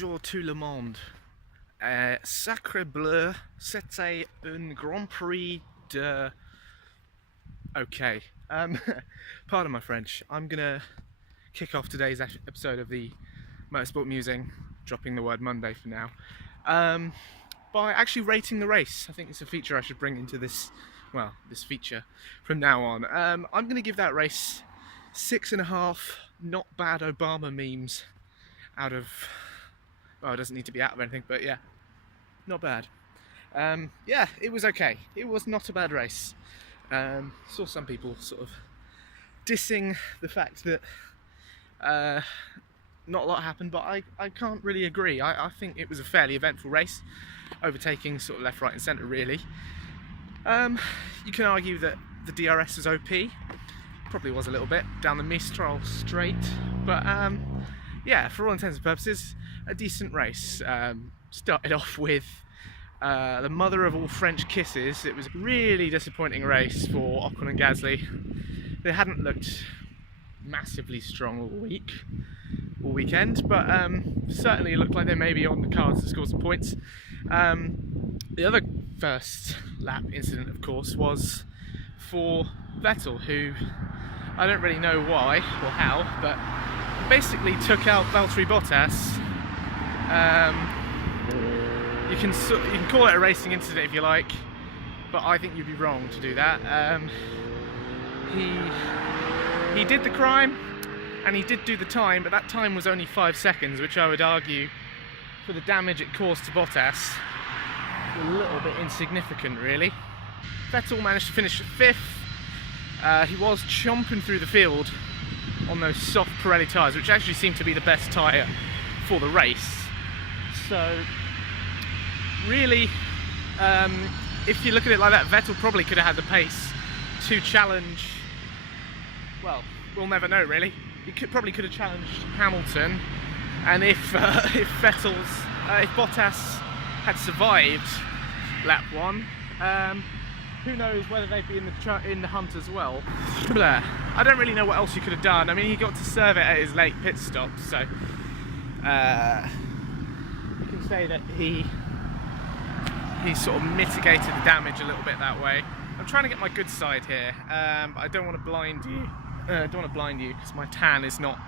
Bonjour tout le monde. Sacre bleu, c'était un Grand Prix de... Okay, pardon my French. I'm gonna kick off today's episode of the Motorsport Musing, dropping the word Monday for now, by actually rating the race. I think it's a feature I should bring into this, well, this feature from now on. I'm gonna give that race 6.5 not bad Obama memes out of... well, it doesn't need to be out of anything, but yeah, not bad. Yeah, it was okay. It was not a bad race. Saw some people sort of dissing the fact that not a lot happened, but I can't really agree. I think it was a fairly eventful race, overtaking sort of left, right and centre really. You can argue that the DRS was OP, probably was a little bit, down the Mistral straight, but yeah, for all intents and purposes, a decent race. Started off with the mother of all French kisses. It was a really disappointing race for Ocon and Gasly. They hadn't looked massively strong all weekend, but certainly looked like they may be on the cards to score some points. The other first lap incident, of course, was for Vettel, who I don't really know why or how, but basically took out Valtteri Bottas. You can call it a racing incident if you like, but I think you'd be wrong to do that. He did the crime, and he did do the time, but that time was only 5 seconds, which I would argue, for the damage it caused to Bottas, a little bit insignificant really. Vettel managed to finish 5th. He was chomping through the field on those soft Pirelli tyres, which actually seemed to be the best tyre for the race. So really, if you look at it like that, Vettel probably could have had the pace to challenge, well, we'll never know really. He probably could have challenged Hamilton, and if Bottas had survived lap 1, who knows whether they'd be in the hunt as well. I don't really know what else you could have done. I mean, he got to serve it at his late pit stop, so you can say that he sort of mitigated the damage a little bit that way. I'm trying to get my good side here, but I don't want to blind you. Because my tan is not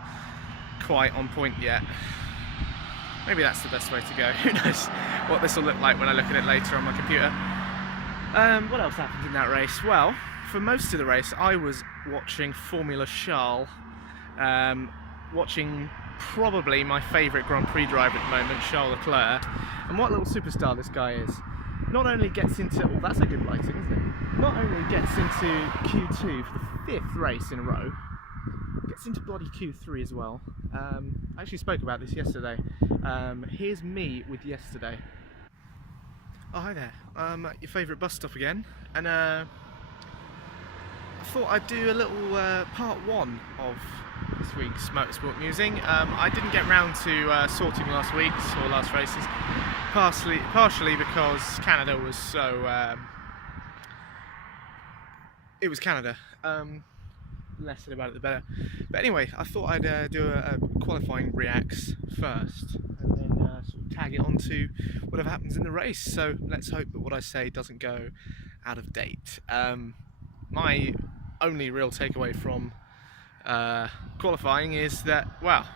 quite on point yet. Maybe that's the best way to go. Who knows what this will look like when I look at it later on my computer. What else happened in that race? Well, for most of the race I was watching Formula Charles, watching probably my favourite Grand Prix driver at the moment, Charles Leclerc. And what little superstar this guy is. Not only gets into, oh, that's a good lighting, isn't it? Not only gets into Q2 for the 5th race in a row, gets into bloody Q3 as well. I actually spoke about this yesterday. Here's me with yesterday. Oh, hi there. I'm at your favourite bus stop again, and I thought I'd do a little part 1 of this week's Motorsport Musing. I didn't get round to sorting last week's or last races, partially because Canada was so... it was Canada. Less said about it the better. But anyway, I thought I'd do a qualifying reacts first, and then sort of tag it onto whatever happens in the race. So let's hope that what I say doesn't go out of date. My only real takeaway from qualifying is that, wow,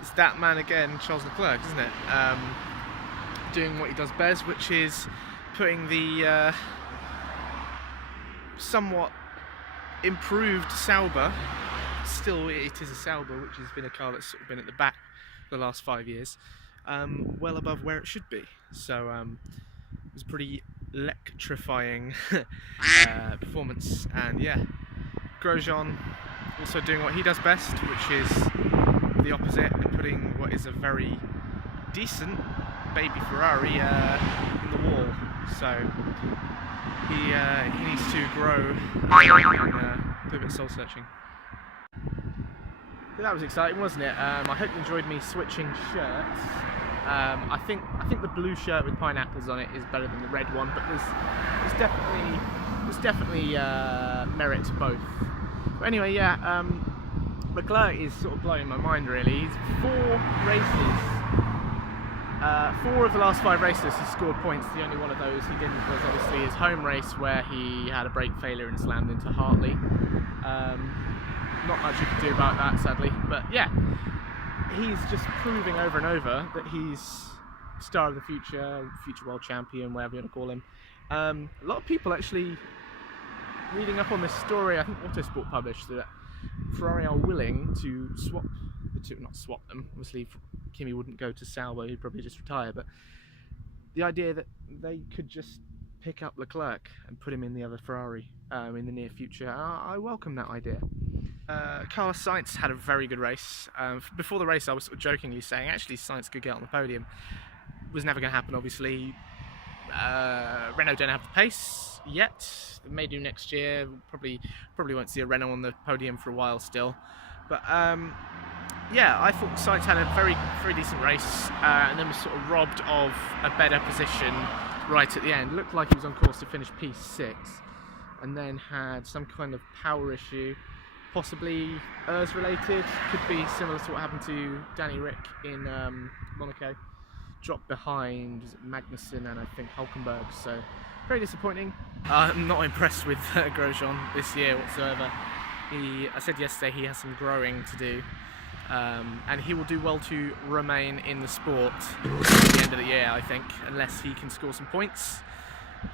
it's that man again, Charles Leclerc, isn't it? Doing what he does best, which is putting the somewhat improved Sauber, still it is a Sauber, which has been a car that's sort of been at the back for the last 5 years, well above where it should be. So it was a pretty electrifying performance, and yeah, Grosjean also doing what he does best, which is the opposite, and putting what is a very decent baby Ferrari in the wall. So he needs to grow and do a bit of soul searching. So that was exciting, wasn't it? I hope you enjoyed me switching shirts. I think the blue shirt with pineapples on it is better than the red one, but there's definitely merit to both. But anyway, yeah, Leclerc is sort of blowing my mind really. He's 4 races 4 of the last 5 races he scored points. The only one of those he didn't was obviously his home race where he had a brake failure and slammed into Hartley. Not much you can do about that, sadly, but yeah, he's just proving over and over that he's star of the future world champion, whatever you want to call him. A lot of people actually reading up on this story, I think Motorsport published, that Ferrari are willing to swap the two, not swap them, obviously Kimi wouldn't go to Sauber, he'd probably just retire, but the idea that they could just pick up Leclerc and put him in the other Ferrari in the near future, I welcome that idea. Carlos Sainz had a very good race. Before the race I was sort of jokingly saying actually Sainz could get on the podium. It was never going to happen, obviously. Renault don't have the pace yet. They may do next year. Probably won't see a Renault on the podium for a while still. But yeah, I thought Sainz had a very decent race, and then was sort of robbed of a better position right at the end. Looked like he was on course to finish P6, and then had some kind of power issue, possibly ERS related. Could be similar to what happened to Danny Rick in Monaco. Dropped behind Magnussen and I think Hulkenberg, so very disappointing. I'm not impressed with Grosjean this year whatsoever. I said yesterday he has some growing to do, and he will do well to remain in the sport at the end of the year, I think, unless he can score some points.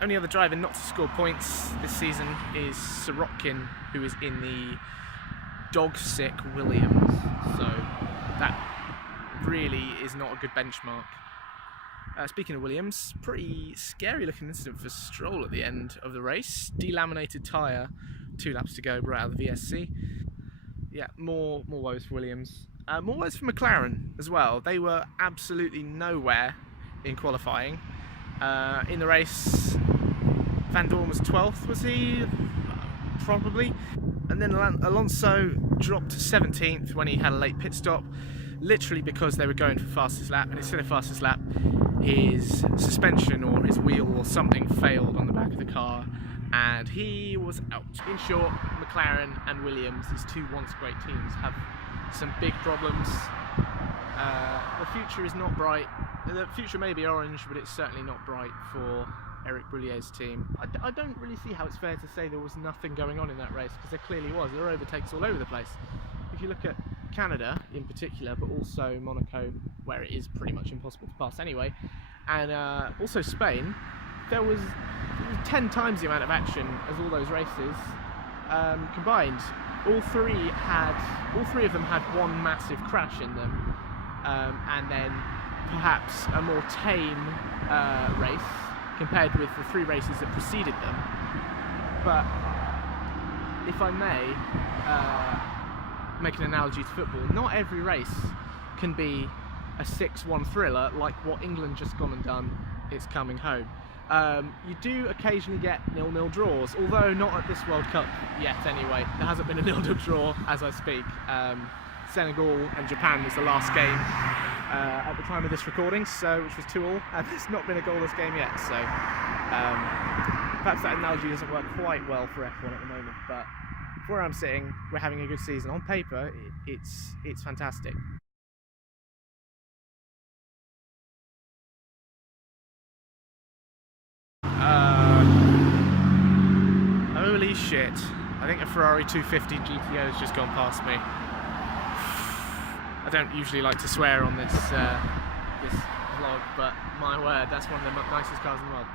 Only other driver not to score points this season is Sorokin, who is in the dog-sick Williams, so that really is not a good benchmark. Speaking of Williams, pretty scary looking incident for Stroll at the end of the race. Delaminated tyre, 2 laps to go, brought out of the VSC. Yeah, more woes for Williams. More woes for McLaren as well. They were absolutely nowhere in qualifying. In the race, Van Dorn was 12th, was he? Probably. And then Alonso dropped to 17th when he had a late pit stop, literally because they were going for fastest lap, and instead of fastest lap, his suspension or his wheel or something failed on the back of the car and he was out. In short, McLaren and Williams, these two once great teams, have some big problems. The future is not bright. The future may be orange, but it's certainly not bright for Eric Boulier's team. I don't really see how it's fair to say there was nothing going on in that race, because there clearly was. There were overtakes all over the place. If you look at Canada in particular, but also Monaco, where it is pretty much impossible to pass anyway, and also Spain, there was 10 times the amount of action as all those races combined. All three of them had one massive crash in them, and then perhaps a more tame race compared with the 3 races that preceded them. But if I may make an analogy to football, not every race can be a 6-1 thriller like what England just gone and done. It's coming home. You do occasionally get 0-0 draws, although not at this World Cup yet anyway. There hasn't been a 0-0 draw as I speak. Senegal and Japan was the last game at the time of this recording, so which was 2-2, and there's not been a goalless game yet, so perhaps that analogy doesn't work quite well for F1 at the moment, but where I'm sitting, we're having a good season. On paper, it's fantastic. Holy shit, I think a Ferrari 250 GTO has just gone past me. I don't usually like to swear on this vlog, but my word, that's one of the nicest cars in the world.